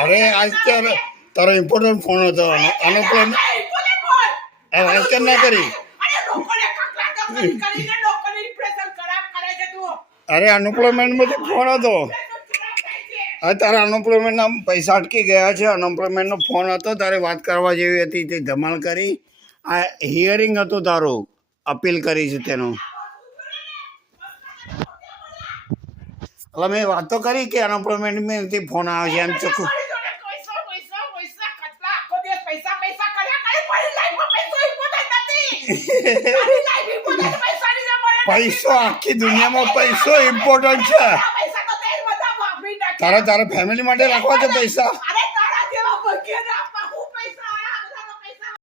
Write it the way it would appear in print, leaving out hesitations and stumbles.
અરે આજ તારો ઇમ્પોર્ટન્ટ ફોન હતો અનપ્લોયમેન્ટ વાત કર ના કરી. અરે અનએમ્પ્લોયમેન્ટમાંથી ફોન હતો. હવે તારા અનએમ્પ્લોયમેન્ટના પૈસા અટકી ગયા છે. અનએમ્પ્લોયમેન્ટનો ફોન હતો, તારે વાત કરવા જેવી હતી તે ધમાલ કરી. આ હિયરિંગ હતું તારું, અપીલ કરી છે તેનું. એટલે મેં વાત તો કરી કે અનએમ્પ્લોયમેન્ટમાંથી ફોન આવે છે એમ ચોખ્ખું. પૈસો આખી દુનિયામાં પૈસો ઇમ્પોર્ટન્ટ છે. તારા ફેમિલી માટે રાખવા છે પૈસા.